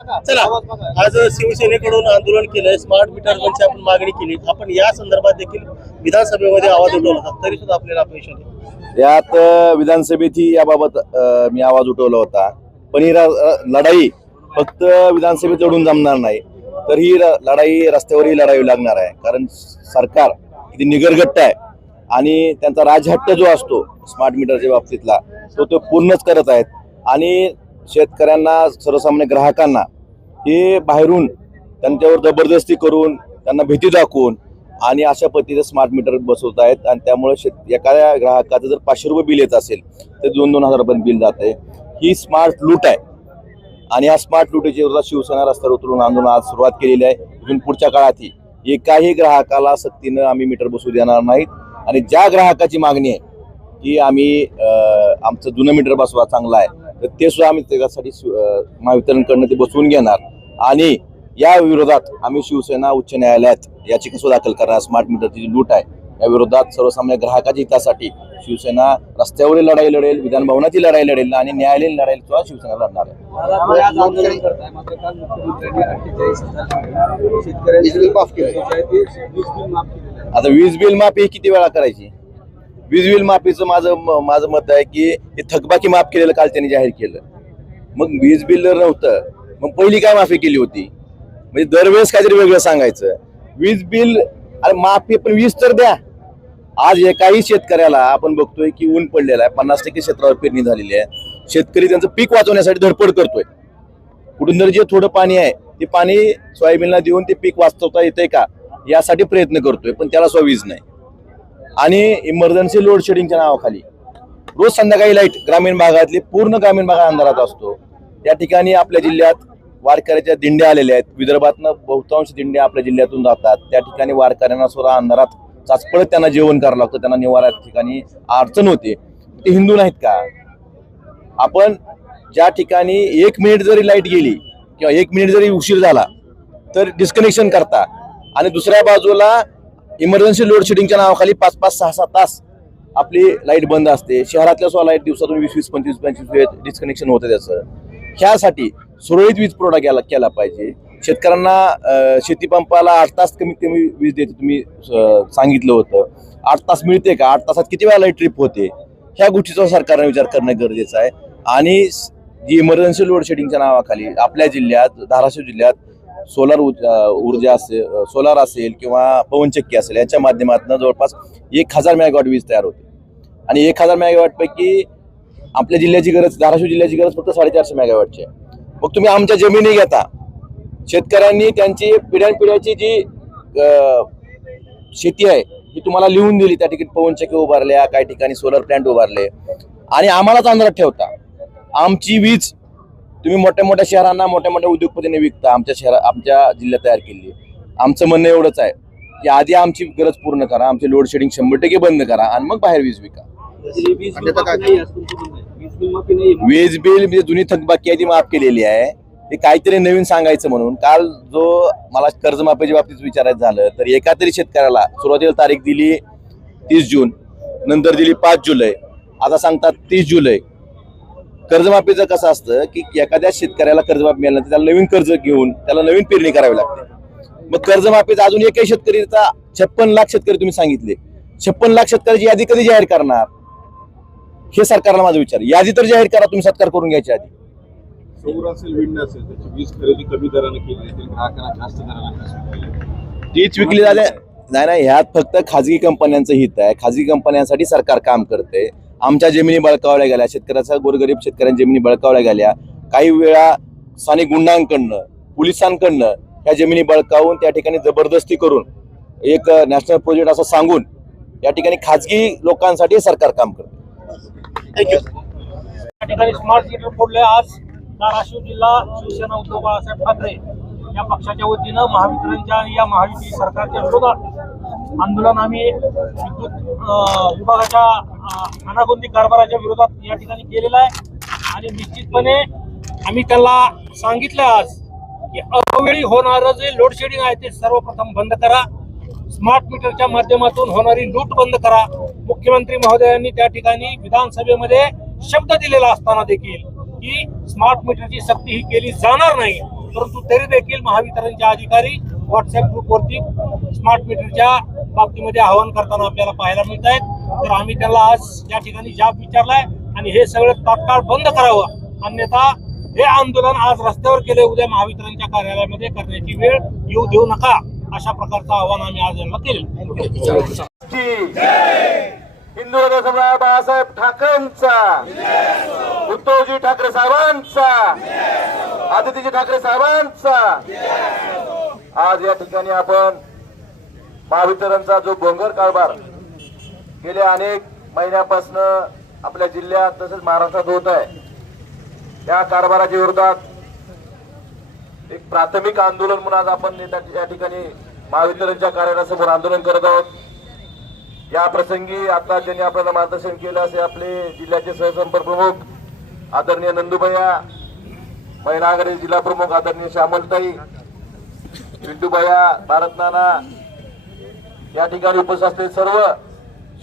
चला, आज शिवसेनेकडून आंदोलन केलंय, स्मार्ट मीटर बंदची आपण मागणी केली. आपण या संदर्भात देखील विधानसभेमध्ये आवाज उठवला होता, तरी सुद्धा आपल्याला अपयश होते. यात विधानसभेतही याबाबत मी आवाज उठवला होता. पण ही लढाई फक्त विधानसभेत लढून जमणार नाही, तर ही लढाई रस्त्यावरही लढावी लागणार आहे. कारण सरकार किती निगरगट्ट आहे आणि त्यांचा राजहट्ट जो असतो स्मार्ट मीटरच्या बाबतीतला तो पूर्णच करत आहेत. आणि शेतकऱ्यांना, सर्वसामान्य ग्राहकांना हे बाहेरून त्यांच्यावर जबरदस्ती करून, त्यांना भीती दाखवून आणि अशा पद्धतीने स्मार्ट मीटर बसवत आहेत. आणि त्यामुळे एखाद्या ग्राहकाचं जर 500 रुपये बिल येत असेल तर 2-2 हजार रुपये बिल जात आहे. ही स्मार्ट लूट आहे. आणि या स्मार्ट लुटीच्या विरोधात शिवसेना रस्त्यावर उतरून आंदोलन आज सुरुवात केलेली आहे. इथून पुढच्या काळातही एकाही ग्राहकाला सक्तीनं आम्ही मीटर बसवू देणार नाहीत. आणि ज्या ग्राहकाची मागणी आहे की आम्ही आमचं जुनं मीटर बसवा चांगलं आहे, तर ते सुद्धा आम्ही त्याच्यासाठी महावितरणकडनं ते बसवून घेणार. आणि या विरोधात आम्ही शिवसेना उच्च न्यायालयात याचिका दाखल करणार. स्मार्ट मीटरची जी लूट आहे या विरोधात सर्वसामान्य ग्राहकाच्या हितासाठी शिवसेना रस्त्यावरील लढाई लढेल, विधान भवनाची लढाई लढेल आणि न्यायालयीन लढाई सुद्धा शिवसेना लढणार आहे. आता वीज बिल माफी किती वेळा करायची? वीज बिल माफीचं माझं मत आहे की हे थकबाकी माफ केलेलं काल त्यांनी जाहीर केलं. मग वीज बिल जर नव्हतं मग पहिली काय माफी केली होती? म्हणजे दरवेळेस काहीतरी वेगळं सांगायचं. वीज बिल अरे माफी पण वीज तर द्या. आज एकाही शेतकऱ्याला आपण बघतोय की ऊन पडलेलं आहे, 50% क्षेत्रावर पेरणी झालेली आहे. शेतकरी त्यांचं पीक वाचवण्यासाठी धडपड करतोय. कुठून जर जे थोडं पाणी आहे ते पाणी सोयाबीनला देऊन ते पीक वाचवता येतंय का यासाठी प्रयत्न करतोय, पण त्याला सुद्धा वीज नाही. आणि इमर्जन्सी लोड शेडिंगच्या नावाखाली रोज संध्याकाळी लाईट ग्रामीण भागातली पूर्ण ग्रामीण भागात अंधारात असतो. त्या ठिकाणी आपल्या जिल्ह्यात वारकऱ्याच्या दिंड्या आलेल्या आहेत. विदर्भातनं बहुतांश दिंड्या आपल्या जिल्ह्यातून जातात. त्या ठिकाणी वारकऱ्यांना सुद्धा अंधारात चाचपळत त्यांना जेवण करावं लागतं, त्यांना निवारा ठिकाणी अडचण होते. ते हिंदू नाहीत का? आपण ज्या ठिकाणी 1 मिनिट जरी लाईट गेली किंवा 1 मिनिट जरी उशीर झाला तर डिस्कनेक्शन करता आणि दुसऱ्या बाजूला इमर्जन्सी लोड शेडिंगच्या नावाखाली 5-5, 6-6 तास आपली लाईट बंद असते. शहरातल्या सुद्धा लाईट दिवसातून 20-20, 25-25 वेळ डिस्कनेक्शन होतं त्याचं. ह्यासाठी सुरळीत वीज पुरवठा केला पाहिजे. शेतकऱ्यांना शेतीपंपाला 8 तास कमीत कमी वीज देते तुम्ही सांगितलं होतं. 8 तास मिळते का? 8 तासात किती वेळा लाईट ट्रिप होते? ह्या गोष्टीचा सरकारने विचार करणं गरजेचं आहे. आणि जी इमर्जन्सी लोड शेडिंगच्या नावाखाली आपल्या जिल्ह्यात, धाराशिव जिल्ह्यात सोलार ऊर्जा असेल, सोलार असेल किंवा पवनचक्की असेल, याच्या माध्यमातून जवळपास 1000 मेगावॉट वीज तयार होते. आणि 1000 मेगावॉट पैकी आपल्या जिल्ह्याची गरज, धाराशिव जिल्ह्याची गरज फक्त 450 मेगावॉटची आहे. मग तुम्ही आमच्या जमिनी घेता. शेतकऱ्यांनी त्यांची पिढ्यानपिढ्याची जी शेती आहे ही तुम्हाला लिहून दिली. त्या ठिकाणी पवनचक्की उभारल्या, काही ठिकाणी सोलर प्लॅन्ट उभारले आणि आम्हालाच अंधारात ठेवता. आमची वीज तुम्ही मोठ्या मोठ्या शहरांना, मोठ्या मोठ्या उद्योगपतींनी विकता. आमच्या जिल्ह्यात तयार केली. आमचं म्हणणं एवढंच आहे की आधी आमची गरज पूर्ण करा, आमचे लोड शेडिंग 100% बंद करा आणि मग बाहेर वीज विका. वीज बिल म्हणजे जुनी थकबाकी आहे ती माफ केलेली आहे. ते काहीतरी नवीन सांगायचं म्हणून काल जो मला कर्जमाफीच्या बाबतीत विचारायचं झालं तर एका तरी शेतकऱ्याला सुरुवातीला तारीख दिली 30 जून, नंतर दिली 5 जुलै, आता सांगतात 30 जुलै. कर्जमाफीचं कसं असतं की एखाद्या शेतकऱ्याला कर्जमाफी मिळालं तर त्याला नवीन कर्ज घेऊन त्याला नवीन पेरणी करावी लागते. मग कर्जमाफीचा अजून एकही शेतकरीचा 56 लाख शेतकरी तुम्ही सांगितले, 56 लाख शेतकऱ्याची यादी कधी जाहीर करणार? हे सरकारला माझा विचार. यादी तर जाहीर करा तुम्ही, सत्कार करून घ्यायच्या आधी. सौर असेल, विंड असेल, त्याची वीज खरेदी कमी दराने केली जाते, ग्राहकांना जास्त दराने तीच विकली जाते. नाही, ह्यात फक्त खाजगी कंपन्यांचं हित आहे. खाजगी कंपन्यांसाठी सरकार काम करते. आमच्या जमिनी बळकावल्या गेल्या, शेतकऱ्याचा गोरगरीब शेतकऱ्यांच्या जमिनी बळकावल्या गेल्या. काही वेळा स्थानिक गुंडांकडनं, पोलिसांकडनं ह्या जमिनी बळकावून त्या ठिकाणी जबरदस्ती करून एक नॅशनल प्रोजेक्ट असं सांगून या ठिकाणी खाजगी लोकांसाठी सरकार काम करते. थँक्यू. या ठिकाणी स्मार्ट मीटर फोडले. आज धाराशिव जिल्हा शिवसेना उद्धव बाळासाहेब ठाकरे या पक्षाच्या वतीनं महावितरणच्या आणि या महायुती सरकारच्या विरोधात आंदोलन आम्ही विद्युत विभागाच्या अनागोंदी कारभाराच्या विरोधात या ठिकाणी केलेलं आहे. आणि निश्चितपणे आम्ही त्याला सांगितलं आज की अवेळी होणारं जे लोड शेडिंग आहे ते सर्वप्रथम बंद करा. स्मार्ट मीटरच्या माध्यमातून होणारी लूट बंद करा. मुख्यमंत्री महोदयांनी त्या ठिकाणी विधानसभेमध्ये शब्द दिलेला असताना देखील की स्मार्ट मीटरची सक्ती ही केली जाणार नाही. परंतु तरी देखील महावितरणचे अधिकारी व्हॉट्सअप ग्रुपवरती स्मार्ट मीटरच्या बाबतीमध्ये आवाहन करताना आपल्याला पाहायला मिळत आहेत. तर आम्ही त्याला आज या ठिकाणी जाब विचारलाय आणि हे सगळं तात्काळ बंद करावं, अन्यथा हे आंदोलन आज रस्त्यावर केले उद्या महावितरणच्या कार्यालयामध्ये करण्याची वेळ येऊ देऊ नका, अशा प्रकारचं आवाहन आम्ही आज यांना केलं. हिंदू हृदय सम्राट बाळासाहेब ठाकरेंचा, उद्धवजी ठाकरे साहेबांचा, आदित्यजी ठाकरे साहेबांचा. आज या ठिकाणी आपण महावितरणचा जो भोंगर कारभार गेल्या अनेक महिन्यापासून आपल्या जिल्ह्यात तसेच महाराष्ट्रात होत आहे, त्या कारभाराच्या विरोधात एक प्राथमिक आंदोलन म्हणून आज आपण या ठिकाणी महावितरणच्या कार्यालयासमोर आंदोलन करत आहोत. या प्रसंगी आता ज्यांनी आपल्याला मार्गदर्शन केलं असे आपले जिल्ह्याचे सहसंपर्क प्रमुख आदरणीय नंदूभैया, महिला आघाडी जिल्हा प्रमुख आदरणीय श्यामलताई, पिंटूभैया, भारत नाना, या ठिकाणी उपस्थित असलेले सर्व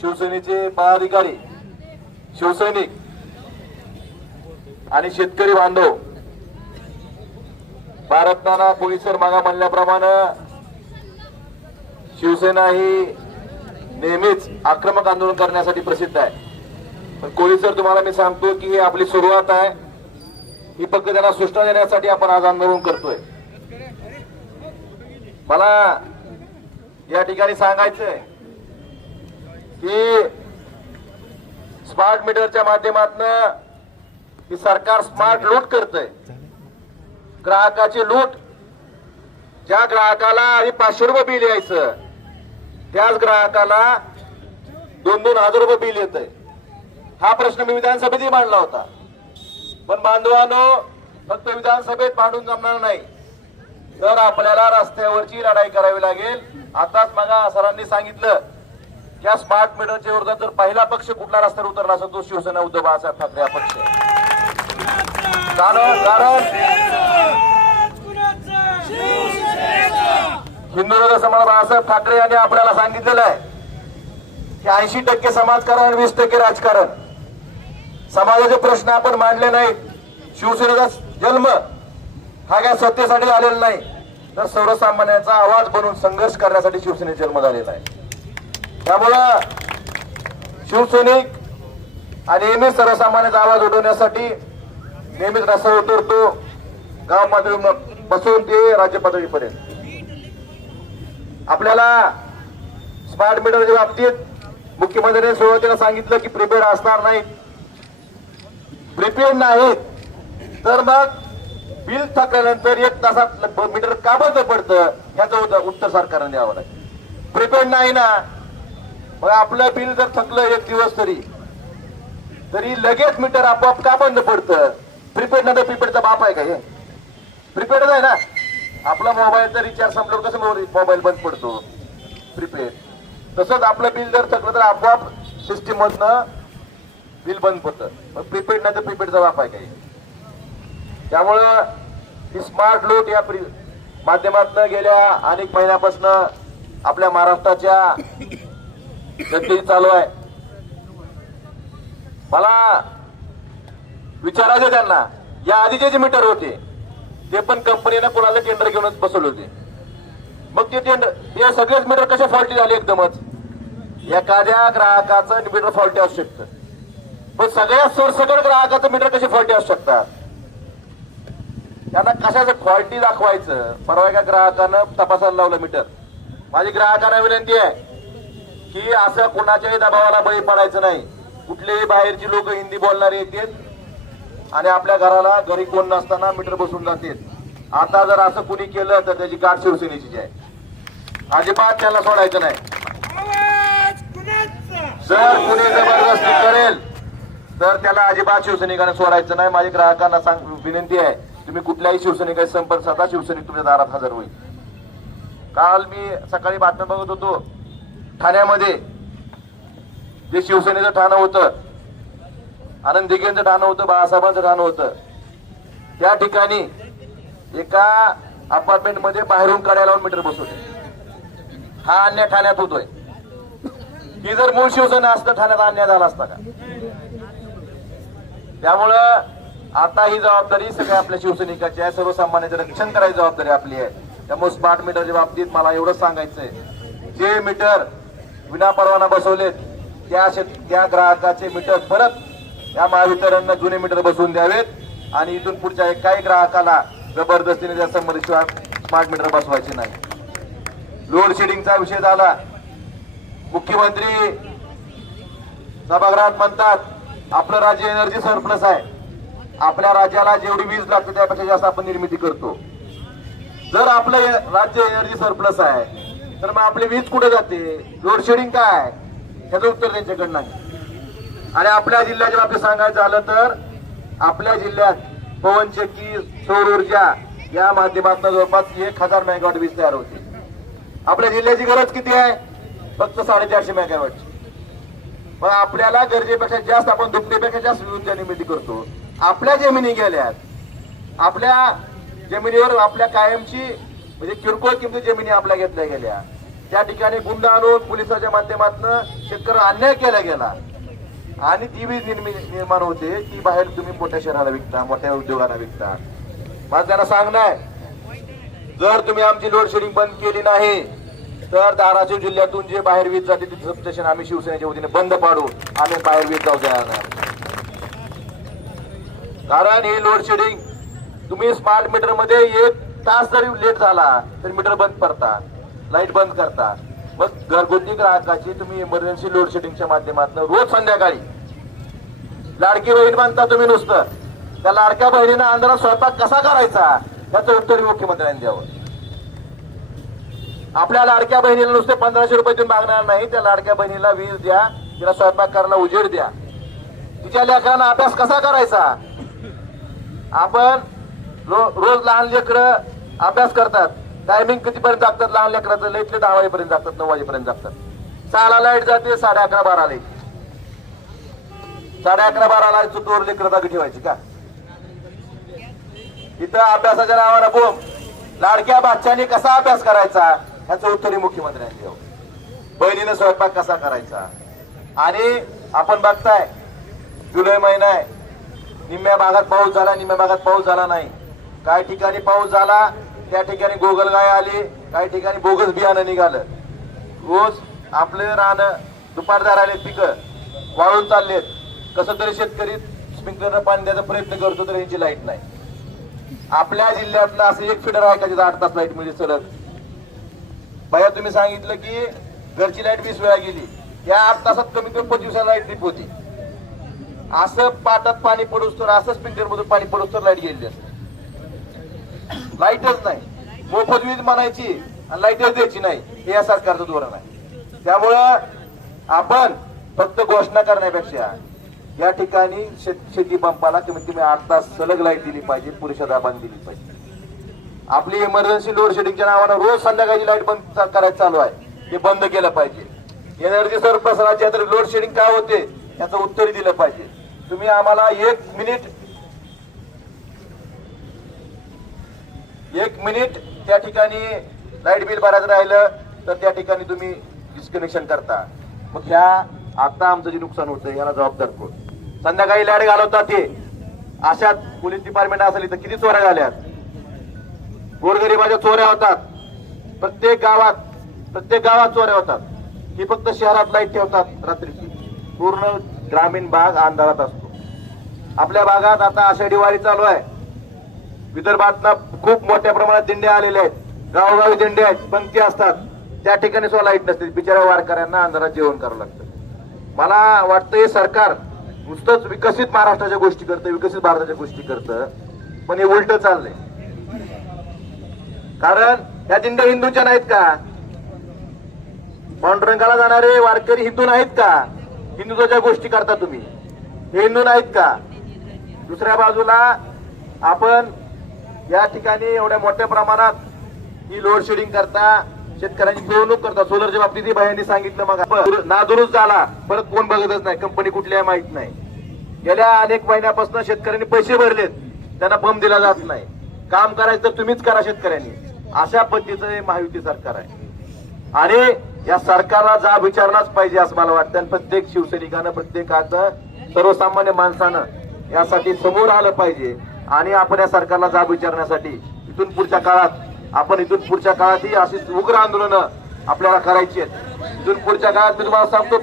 शिवसेनेचे पदाधिकारी, शिवसैनिक आणि शेतकरी बांधव. भारत नाना कोळी सर मागा म्हणल्याप्रमाणे शिवसेना ही नेहमीच आक्रमक आंदोलन करण्यासाठी प्रसिद्ध आहे. पण कोळी सर तुम्हाला मी सांगतो की ही आपली सुरुवात आहे, ही फक्त त्यांना सूचना देण्यासाठी आपण आज आंदोलन करतोय. मला या ठिकाणी सांगायचंय की स्मार्ट मीटरच्या माध्यमातून ही सरकार स्मार्ट लूट करतंय, ग्राहकाची लूट. ज्या ग्राहकाला आधी 500 रुपये बिल यायचं त्याच ग्राहकाला 2-2 हजार रुपये बिल येतंय. हा प्रश्न मी विधानसभेतही मांडला होता. पण बांधवांनो, फक्त विधानसभेत मांडून जमणार नाही, तर आपल्याला रस्त्यावरची लढाई करावी लागेल. आताच मागा सरांनी सांगितलं या स्मार्ट मीटरच्या विरोधात जर पहिला पक्ष कुठला रस्त्यावर उतरला असेल तो शिवसेना उद्धव बाळासाहेब ठाकरे हा पक्ष. कारण हिंदू हृदय सम्राट बाळासाहेब ठाकरे यांनी आपल्याला सांगितलेलं आहे की 80% समाजकारण आणि 20% राजकारण. समाजाचे प्रश्न आपण मांडले नाहीत. शिवसेनेचा जन्म हा काय सत्तेसाठी झालेला नाही, तर सर्वसामान्यांचा आवाज बनून संघर्ष करण्यासाठी शिवसेनेचा जन्म झालेला आहे. त्यामुळं शिवसैनिक आणि नेहमीच सर्वसामान्यांचा आवाज उठवण्यासाठी नेहमीच रस्त्यावर उतरतो, गाव पातळीपासून ते राज्य पातळीपर्यंत. आपल्याला स्मार्ट मीटरच्या बाबतीत मुख्यमंत्र्यांनी सुरुवातीला सांगितलं की प्रीपेड असणार नाहीत. प्रीपेड नाहीत तर मग बिल थकल्यानंतर 1 तासात मीटर का बंद पडतं ह्याचं उत्तर सरकारने द्यावं लागेल. प्रीपेड नाही ना, मग आपलं बिल जर थकलं 1 दिवस तरी लगेच मीटर आपोआप का बंद पडतं? प्रीपेड नंतर प्रीपेडचा बाप आहे का हे? प्रीपेडच आहे ना. आपला मोबाईलचा रिचार्ज संपल्यावर कसं मोबाईल बंद पडतो? प्रीपेड. तसंच आपलं बिल जर थकलं तर आपोआप सिस्टीम मधनं बिल बंद पडतं. मग प्रीपेड नंतर प्रीपेडचा बाप आहे का हे? त्यामुळं ही स्मार्ट लूट या माध्यमातून गेल्या अनेक महिन्यापासून आपल्या महाराष्ट्राच्या जनतेची चालू आहे. मला विचारायचं त्यांना, या आधीचे जे मीटर होते ते पण कंपनीनं कोणाला टेंडर घेऊनच बसवले होते. मग ते टेंडर हे सगळेच मीटर कसे फॉल्टी झाले एकदमच? एखाद्या ग्राहकाचं मीटर फॉल्टी असू शकतं, पण सगळ्या सरसकट ग्राहकाचं मीटर कसे फॉल्टी असू शकतात? त्यांना कशाचं फॉल्टी दाखवायचं? परवा एका ग्राहकानं तपासायला लावलं मीटर. माझी ग्राहकांना विनंती आहे की असं कोणाच्याही दबावाला बळी पडायचं नाही. कुठलेही बाहेरची लोक हिंदी बोलणारे येतात आणि आपल्या घरी कोण नसताना मीटर बसून जातात. आता जर असं कुणी केलं तर त्याची गाठ शिवसेनेची आहे. अजिबात त्याला सोडायचं नाही. जर कुणी जबरदस्ती करेल तर त्याला अजिबात शिवसैनिकांना सोडायचं नाही. माझ्या ग्राहकांना विनंती आहे, तुम्ही कुठल्याही शिवसैनिकांशी संपर्क साधा, शिवसैनिक तुमच्या दारात हजर होईल. काल मी सकाळी बातम्या बघत होतो, ठाण्यामध्ये जे शिवसेनेचं ठाणं होतं, आनंद दिघेंचं ठाणं होतं, बाळासाहेबांचं ठाणं होतं, त्या ठिकाणी एका अपार्टमेंट मध्ये बाहेरून काढायला लावून मीटर बसवले. हा अन्याय ठाण्यात होतोय. ही जर मूळ शिवसेना असतं ठाण्यात अन्याय झाला असता का? त्यामुळं आता ही जबाबदारी सगळ्या आपल्या शिवसैनिकाची आहे, सर्वसामान्यांचं रक्षण करायची जबाबदारी आपली आहे. त्यामुळे स्मार्ट मीटरच्या बाबतीत मला एवढंच सांगायचंय, जे मीटर विना परवाना बसवलेत त्या ग्राहकाचे मीटर परत या महावितरणनं जुने मीटर बसवून द्यावेत आणि इथून पुढच्या काही ग्राहकाला जबरदस्तीने त्या संबंधित स्मार्ट मीटर बसवायचे नाही. लोड शेडिंगचा विषय झाला. मुख्यमंत्री सभागृहात म्हणतात आपलं राज्य एनर्जी सरप्लस आहे, आपल्या राज्याला जेवढी वीज लागते त्यापेक्षा जास्त आपण निर्मिती करतो. जर आपलं राज्य एनर्जी सरप्लस आहे तर मग आपली वीज कुठे जाते, लोड शेडिंग काय, ह्याचं उत्तर त्यांच्याकडे नाही. आणि आपल्या जिल्ह्याच्या बाबतीत सांगायचं झालं तर आपल्या जिल्ह्यात पवनचक्की, सौर ऊर्जा या माध्यमातून जवळपास 1000 मेगावॉट वीज तयार होते. आपल्या जिल्ह्याची गरज किती आहे, फक्त 450 मेगावॉट. पण आपल्याला गरजेपेक्षा जास्त, आपण दुपटीपेक्षा जास्त ऊर्जा निर्मिती करतो. आपल्या जमिनी गेल्यात, आपल्या जमिनीवर आपल्या कायमची म्हणजे किरकोळ किमती जमिनी आपल्या घेतल्या गेल्या. त्या ठिकाणी गुंड आणून पोलिसाच्या माध्यमातून शेतकऱ्याला अन्याय केला गेला आणि ती वीज निर्माण होते, ती बाहेर तुम्ही मोठ्या शहराला विकता, मोठ्या उद्योगांना विकता. माझं त्यांना सांगणं आहे, जर तुम्ही आमची लोड शेडिंग बंद केली नाही तर धाराशिव जिल्ह्यातून जे बाहेर वीज जाते तिथे सबस्टेशन आम्ही शिवसेनेच्या वतीने बंद पाडू, आम्ही बाहेर वीज जाऊ देणार नाही. कारण ही लोड शेडिंग तुम्ही स्मार्ट मीटर मध्ये 1 तास जरी लेट झाला तर मीटर बंद करता, लाईट बंद करता. मग घरगुती ग्राहकाची तुम्ही इमर्जन्सी लोड शेडिंगच्या माध्यमातून रोज संध्याकाळी लाडकी बहीण बांधता तुम्ही नुसतं, त्या लाडक्या बहिणीनं अंधारात स्वयंपाक कसा करायचा याचं उत्तर मुख्यमंत्र्यांनी द्यावं. आपल्या लाडक्या बहिणीला नुसते 1500 रुपये तुम्ही मागणार नाही, त्या लाडक्या बहिणीला वीज द्या, तिला स्वयंपाक करायला उजेड द्या. तिच्या लेकरांना अभ्यास कसा करायचा. आपण रोज लहान लेकरं अभ्यास करतात, टायमिंग कितीपर्यंत जागतात लहान लेकराचं, लेटले 10 वाजेपर्यंत जागतात, 9 वाजेपर्यंत जागतात. 6ला लाईट जाते, 11:30 12ला 11:30 12ला चुकवर लेकरं जागी ठेवायची का. इथं अभ्यासाच्या नावानं बोंब. लाडक्या बादशाने कसा अभ्यास करायचा ह्याचं उत्तरही मुख्यमंत्र्यांनी द्यावं. बहिणीनं स्वयंपाक कसा करायचा. आणि आपण बघताय जुलै महिना आहे, निम्म्या भागात पाऊस झाला, निम्म्या भागात पाऊस झाला नाही. काही ठिकाणी पाऊस झाला, त्या ठिकाणी गोगलगाय आली, काही ठिकाणी बोगस बियाणं निघालं. रोज आपले रान दुपारदार आले, पिकं वाळून चाललेत. कसं तरी शेतकरी स्प्रिंकलरनं पाणी द्यायचा प्रयत्न करतो तर यांची लाईट नाही. आपल्या जिल्ह्यातलं असं एक फिडर आहे का जिथं 8 तास लाईट मिळते सलग. भैया तुम्ही सांगितलं की घरची लाईट 20 वेळा गेली, या 8 तासात कमी कमी 25 वेळा लाईट ट्रिप होती. असं पाटात पाणी पडूस तर, असं स्प्रिंकलर मधून पाणी पडूस तर लाईट गेली असते. लाईटच नाही, मोफत वीज म्हणायची आणि लाईटच द्यायची नाही, हे या सरकारचं धोरण आहे. त्यामुळं आपण फक्त घोषणा करण्यापेक्षा या ठिकाणी शेती पंपाला कमीत कमी 8 तास सलग लाईट दिली पाहिजे, पुरेशा दाबाने दिली पाहिजे. आपली इमर्जन्सी लोड शेडिंगच्या नावानं रोज संध्याकाळी लाईट बंद करायचं चालू आहे, ते बंद केलं पाहिजे. एनर्जी सरप्लस राज्यात लोड शेडिंग काय होते याचं उत्तर दिलं पाहिजे. तुम्ही आम्हाला 1 मिनिट त्या ठिकाणी लाईट बिल भरायचं राहिलं तर त्या ठिकाणी तुम्ही डिस्कनेक्शन करता. मग ह्या आता आमचं जे नुकसान होतं याला जबाबदार कोण. संध्याकाळी लाईट घालवतात ते, अशात पोलीस डिपार्टमेंट असेल तर किती चोऱ्या झाल्यात, गोरगरिबाच्या चोऱ्या होतात. प्रत्येक गावात चोऱ्या होतात. ही फक्त शहरात लाईट ठेवतात रात्रीची, पूर्ण ग्रामीण भाग अंधारात असतो. आपल्या भागात आता आषाढी वारी चालू आहे, विदर्भात खूप मोठ्या प्रमाणात दिंड्या आलेल्या आहेत, गावोगावी दिंड्या आहेत, पंक्ती असतात, त्या ठिकाणी सुद्धा लाईट नसते. बिचाऱ्या वारकऱ्यांना अंधारात जेवण करावं लागतं. मला वाटतं हे सरकार नुसतंच विकसित महाराष्ट्राच्या गोष्टी करतं, विकसित भारताच्या गोष्टी करतं, पण हे उलट चाललंय. कारण या दिंड्या हिंदूंच्या नाहीत का. पांडुरंगाला जाणारे वारकरी हिंदू नाहीत का. हिंदुत्वाच्या गोष्टी करता तुम्ही, हे हिंदू नाहीत का. दुसऱ्या बाजूला आपण या ठिकाणी एवढ्या मोठ्या प्रमाणात ही लोड शेडिंग करता, शेतकऱ्यांची पिळवणूक करता. सोलरच्या बाबतीत बाहेरनी सांगितलं, मग नादुरुस्त झाला, परत कोण बघतच नाही, कंपनी कुठली आहे माहित नाही. गेल्या अनेक महिन्यापासून शेतकऱ्यांनी पैसे भरलेत, त्यांना पंप दिला जात नाही. काम करायचं तर तुम्हीच करा शेतकऱ्यांनी, अशा पद्धतीचं हे महायुती सरकार आहे. आणि या सरकारला जाब विचारलाच पाहिजे असं मला वाटतं. आणि प्रत्येक शिवसैनिकानं, प्रत्येकाचं, सर्वसामान्य माणसानं यासाठी समोर आलं पाहिजे आणि आपण या सरकारला जाब विचारण्यासाठी इथून पुढच्या काळात ही अशी उग्र आंदोलनं आपल्याला करायची आहेत. इथून पुढच्या काळात मी तुम्हाला सांगतो,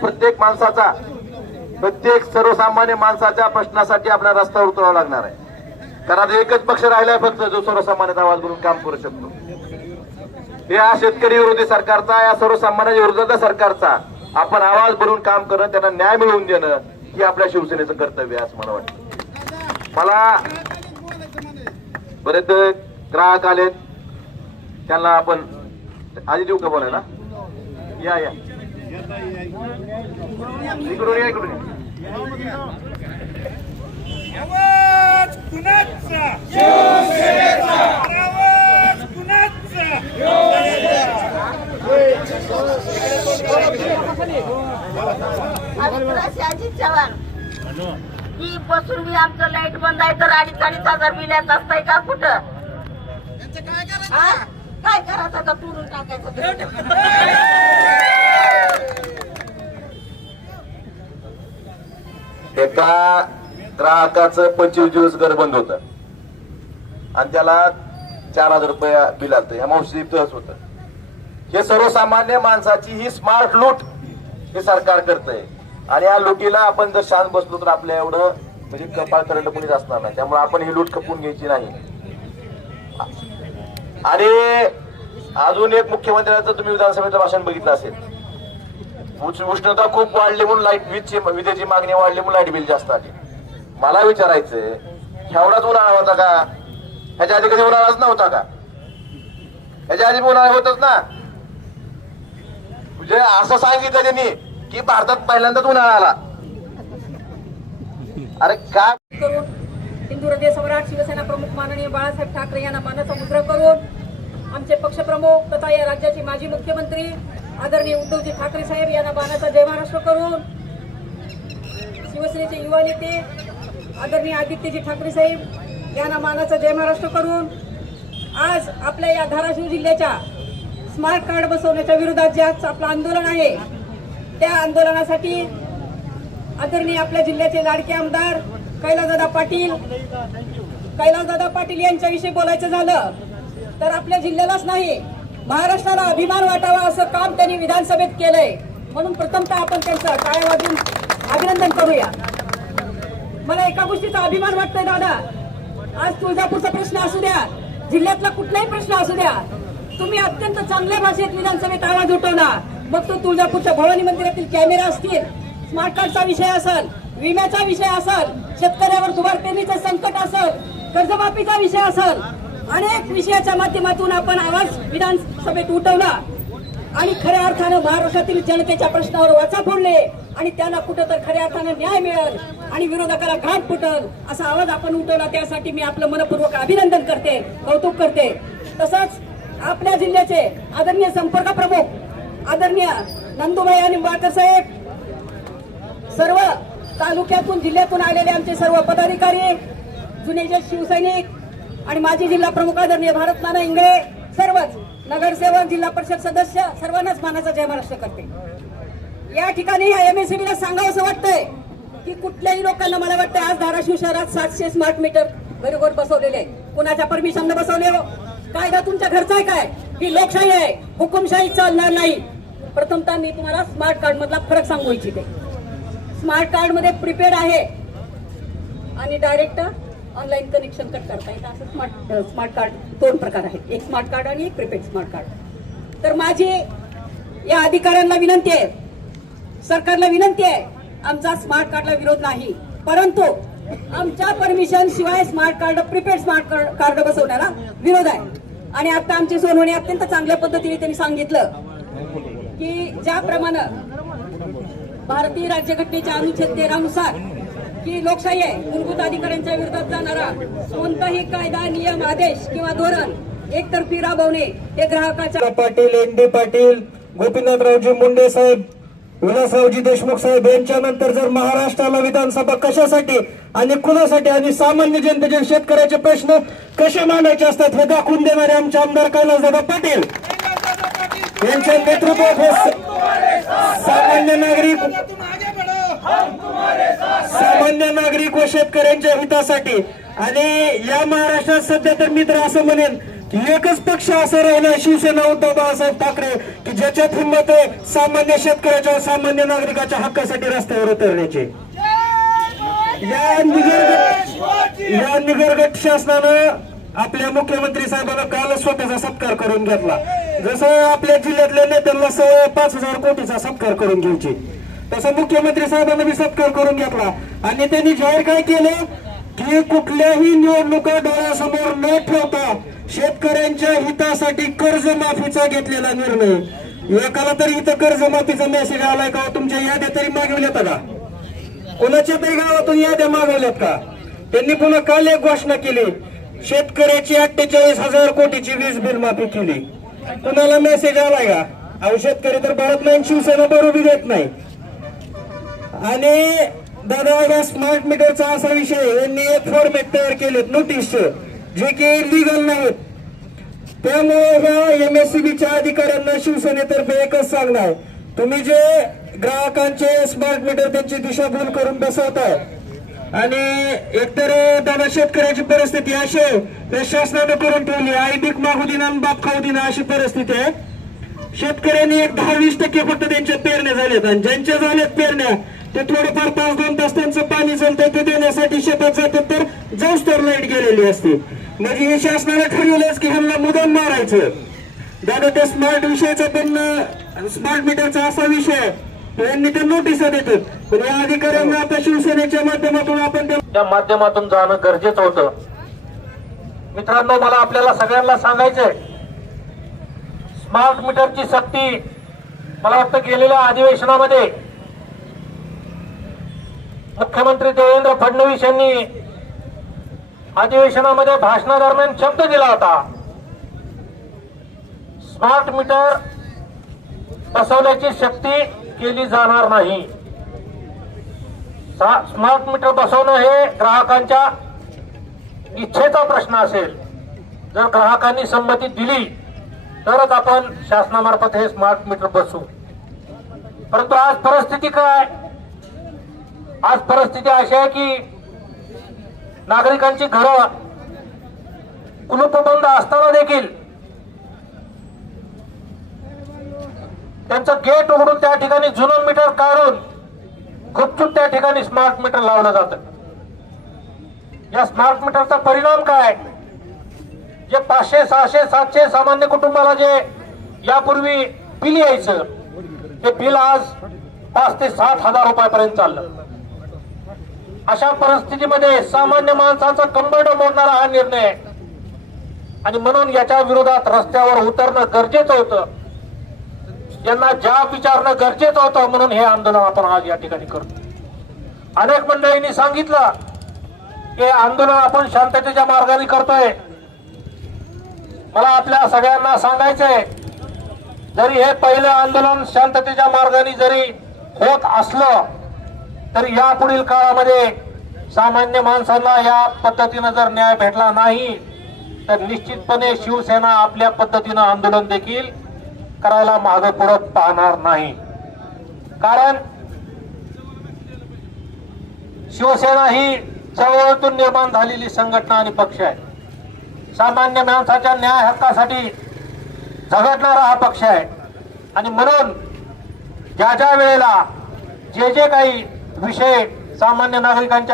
प्रत्येक सर्वसामान्य माणसाच्या प्रश्नासाठी आपल्याला रस्त्यावर उतरावं लागणार आहे. कारण एकच पक्ष राहिलाय फक्त जो सर्वसामान्य आवाज करून काम करू शकतो. या शेतकरी विरोधी सरकारचा, या सर्वसामान्य विरोधाच्या सरकारचा आपण आवाज बनवून काम करणं, त्यांना न्याय मिळवून देणं ही आपल्या शिवसेनेचं कर्तव्य आहे असं मला वाटतं. मला बरेच ग्राहक आलेत, त्यांना आपण आधी देऊ का बोलायला? या इकडून या. आवाज कुणाचा? शिवसेनेचा. आवाज कुणाचा? अजित चव्हाण की बसून मी आमचं लाईट बंद आहे तर 2,500 बिल येत असतंय का कुठं? काय करायचं का तोडून टाकायचं? एका ग्राहकाचं 25 दिवस घर बंद होतं आणि त्याला 4,000 रुपये बिल आलं. ह्या मावशी तहस होतं. हे सर्वसामान्य माणसाची ही स्मार्ट लूट हे सरकार करतंय आणि या लुटीला आपण जर शांत बसलो तर आपल्या एवढं म्हणजे कपाळ करंट कोणीच असणार नाही. त्यामुळे आपण ही लूट खपवून घ्यायची नाही. आणि अजून एक मुख्यमंत्र्यांचं तुम्ही विधानसभेचं भाषण बघितलं असेल. उष्णता खूप वाढली म्हणून विजेची मागणी वाढली म्हणून लाईट बिल जास्त आली. मला विचारायचंय, एवढाच उन्हाळा होता का? ह्याच्या आधी कधी उन्हाळाच नव्हता का? ह्याच्या आधी उन्हाळा होतच ना. म्हणजे असं सांगितलं त्यांनी की भारतात पहिल्यांदाच उन्हाळा आला. अरे काय करून हिंदू हृदय सम्राट शिवसेना प्रमुख माननीय बाळासाहेब ठाकरे यांना मानाचा मुद्रा करून आमचे पक्षप्रमुख तथा या राज्याचे माजी मुख्यमंत्री आदरणीय उद्धवजी ठाकरे साहेब यांना मानाचा जय महाराष्ट्र करून शिवसेनेचे युवा नेते आदरणीय आदित्यजी ठाकरे साहेब यांना मानाचा जय महाराष्ट्र करून आज आपल्या या धाराशिव जिल्ह्याच्या स्मार्ट कार्ड बसवण्याच्या विरोधात जे आज आपलं आंदोलन आहे त्या आंदोलनासाठी आदरणीय आपल्या जिल्ह्याचे लाडके आमदार कैलासदादा पाटील यांच्याविषयी बोलायचं झालं तर आपल्या जिल्ह्यालाच नाही महाराष्ट्राला अभिमान वाटावा असं काम त्यांनी विधानसभेत केलंय. म्हणून प्रथमतः आपण त्यांचं टाळ्या वाजवून अभिनंदन करूया. मला एका गोष्टीचा अभिमान वाटतोय दादा, आज तुळजापूरचा प्रश्न असू द्या, जिल्ह्यातला कुठलाही प्रश्न असू द्या, तुम्ही अत्यंत चांगल्या भाषेत विधानसभेत आवाज उठवला. मग तो तुळजापूरच्या भवानी मंदिरातील कॅमेरा असतील, स्मार्ट कार्डचा विषय असेल, विम्याचा विषय असेल, शेतकऱ्यावर दुबार पेरणीचं संकट असेल, कर्जमाफीचा विषय असेल, अनेक विषयाच्या माध्यमातून आपण आवाज विधानसभेत उठवला आणि खऱ्या अर्थानं महाराष्ट्रातील जनतेच्या प्रश्नावर वाचा फोडले आणि त्यांना कुठं तर खऱ्या अर्थानं न्याय मिळेल आणि विरोधकाला घाट फुटल असा आवाज आपण उठवला. त्यासाठी मी आपलं मनपूर्वक अभिनंदन करते, कौतुक करते. तसंच आपल्या जिल्ह्याचे आदरणीय संपर्क प्रमुख आदरणीय नंदुबाई निंबाळकर साहेब, सर्व तालुक्यातून जिल्ह्यातून आलेले आमचे सर्व पदाधिकारी, जुने जे शिवसैनिक आणि माजी जिल्हा प्रमुख आदरणीय भारत नाना इंगळे, सर्वच नगरसेवक, जिल्हा परिषद सदस्य, सर्वांनाच मानाचा जय महाराष्ट्र करते. या ठिकाणी ह्या MSCBला सांगावं असं वाटतंय की कुठल्याही लोकांना, मला वाटतं आज धाराशिव शहरात 700 स्मार्ट मीटर घरोघर बसवलेले, कुणाच्या परमिशनने बसवले हो? कायदा तुमच्या घरचा आहे काय? ही लोकशाही आहे, हुकुमशाही चालणार नाही. प्रथमतः मी तुम्हाला स्मार्ट कार्ड मधला फरक सांगू इच्छिते. स्मार्ट कार्ड मध्ये प्रीपेड आहे आणि डायरेक्ट ऑनलाईन कनेक्शन कट करता येतं. असं स्मार्ट कार्ड 2 प्रकार आहेत, एक स्मार्ट कार्ड आणि एक प्रीपेड स्मार्ट कार्ड. तर माझी या अधिकाऱ्यांना विनंती आहे, सरकारला विनंती आहे, आमचा स्मार्ट कार्डला विरोध नाही, परंतु आमच्या परमिशन शिवाय smart card, prepaid smart card बसवण्याला विरोध आहे. आणि आता आमचे सोनवणे अत्यंत चांगल्या पद्धतीने त्यांनी सांगितलं की ज्याप्रमाणे भारतीय राज्यघटनेच्या अनुच्छेद 13 नुसार की लोकशाही आहे, मूलभूत अधिकाऱ्यांच्या विरोधात जाणारा कोणताही कायदा, नियम, आदेश किंवा धोरण एकतर्फी राबवणे हे ग्राहकाच्या पाटील, ND पाटील, गोपीनाथरावजी मुंडे साहेब, विलासरावजी देशमुख साहेब यांच्यानंतर जर महाराष्ट्राला विधानसभा कशासाठी आणि कुणासाठी आणि सामान्य जनतेचे शेतकऱ्याचे प्रश्न कसे मांडायचे असतात हे दाखवून देणारे आमचे आमदार कैलासदादा पाटील यांच्या नेतृत्वात सामान्य नागरिक सामान्य नागरिक व शेतकऱ्यांच्या हितासाठी. आणि या महाराष्ट्रात सध्या तर मी तर असं म्हणेन की एकच पक्ष असा राहिला शिवसेना उद्धव बाळासाहेब ठाकरे की ज्याच्यात हिंमत आहे सामान्य शेतकऱ्याच्या सामान्य नागरिकाच्या हक्कासाठी रस्त्यावर उतरण्याची. या निगरगट शासनानं आपल्या मुख्यमंत्री साहेबांना काल स्वतःचा सत्कार करून घेतला. जसं आपल्या जिल्ह्यातल्या नेत्यांना 5,000 कोटीचा सत्कार करून घ्यायची, तसं मुख्यमंत्री साहेबांना बी सत्कार करून घेतला. आणि त्यांनी जाहीर काय केलं की कुठल्याही निवडणुका डोळ्यासमोर न ठेवता शेतकऱ्यांच्या हितासाठी कर्जमाफीचा घेतलेला निर्णय. एकाला तरी इथं कर्जमाफीचा मेसेज आलाय का? तुमच्या याद्या तरी मागवल्यात का? कोणाच्या तरी गावातून याद्या मागवल्यात का? त्यांनी पुन्हा काल एक घोषणा केली, शेतकऱ्याची 48,000 कोटीची वीज बिल माफी केली. कुणाला मेसेज आलाय का? अहो शेतकरी तर भारत नाही, शिवसेना बरोबर देत नाही. आणि दादा स्मार्ट मीटरचा असा विषय, यांनी एक फॉर्मॅट तयार केलेत नोटीसचं, जे की लिगल नाहीत. त्यामुळे ह्या MSCBच्या अधिकाऱ्यांना शिवसेनेतर्फे एकच सांगणार, तुम्ही जे ग्राहकांचे स्मार्ट मीटर त्यांची दिशाभूल करून बसवताय आणि एकतर दादा शेतकऱ्याची परिस्थिती अशी आहे, त्या शासनाने करून ठेवली, आई भीक मागू दिना आणि बाप खाऊ दिना अशी परिस्थिती आहे. शेतकऱ्यांनी एक 10-20% फक्त त्यांच्या पेरण्या झाल्यात आणि ज्यांच्या झाल्यात पेरण्या ते थोडंफार 5-2 तास त्यांचं पाणी चालतंय ते देण्यासाठी शेतात जातात तर जाऊस तर लाईट गेलेली असते. म्हणजे हे शासनाने ठरवलंच की ह्यांना मुद्दाम मारायचं. दादा त्या स्मार्ट विषयाचा पण स्मार्ट मीटरचा असा विषय यांनी त्या नोटिसा देतात, पण या अधिकाऱ्यांना आता शिवसेनेच्या माध्यमातून आपण त्या माध्यमातून जाणं गरजेचं होतं. मित्रांनो, मला आपल्याला सगळ्यांना सांगायचंय, स्मार्ट मीटरची सक्ती मला वाटतं गेलेल्या अधिवेशनामध्ये मुख्यमंत्री देवेंद्र फडणवीस यांनी अधिवेशनामध्ये भाषणादरम्यान शब्द दिला होता, स्मार्ट मीटर बसवण्याची सक्ती केली जाणार नाही. स्मार्ट मीटर बसवणं हे ग्राहकांच्या इच्छेचा प्रश्न असेल. जर ग्राहकांनी संमती दिली तरच आपण शासनामार्फत हे स्मार्ट मीटर बसवू. परंतु आज परिस्थिती काय? आज परिस्थिती अशी आहे की नागरिकांची घरं कुलूपबंद असताना देखील त्यांचं गेट उघडून त्या ठिकाणी जुनं मीटर काढून गुपचूप त्या ठिकाणी स्मार्ट मीटर लावलं जातं. या स्मार्ट मीटरचा परिणाम काय? जे 500, 600, 700 सामान्य कुटुंबाला जे यापूर्वी बिल यायचं ते बिल आज 5 ते 7,000 रुपयापर्यंत चाललं. अशा परिस्थितीमध्ये सामान्य माणसाचा कंबरड मोडणारा हा निर्णय आणि म्हणून याच्या विरोधात रस्त्यावर उतरणं गरजेचं होतं. यांना जाब विचारणं गरजेचं होतं. म्हणून हे आंदोलन आपण आज या ठिकाणी करतो. अनेक मंडळींनी सांगितलं की आंदोलन आपण शांततेच्या मार्गाने करतोय. मला आपल्या सगळ्यांना सांगायचंय, जरी हे पहिलं आंदोलन शांततेच्या मार्गाने जरी होत असलं तरी यापुढील काळामध्ये सामान्य माणसांना या पद्धतीनं जर न्याय भेटला नाही तर निश्चितपणे शिवसेना आपल्या पद्धतीनं आंदोलन देखील करायला मागे पुढे पाहणार नाही. कारण शिवसेना ही चळवळीतून निर्माण झालेली संघटना आणि पक्ष आहे. सामान्य माणसाच्या न्याय हक्कासाठी झगडणारा हा पक्ष आहे. आणि म्हणून ज्या ज्या वेळेला जे जे काही विषय सामान्य नागरिकांच्या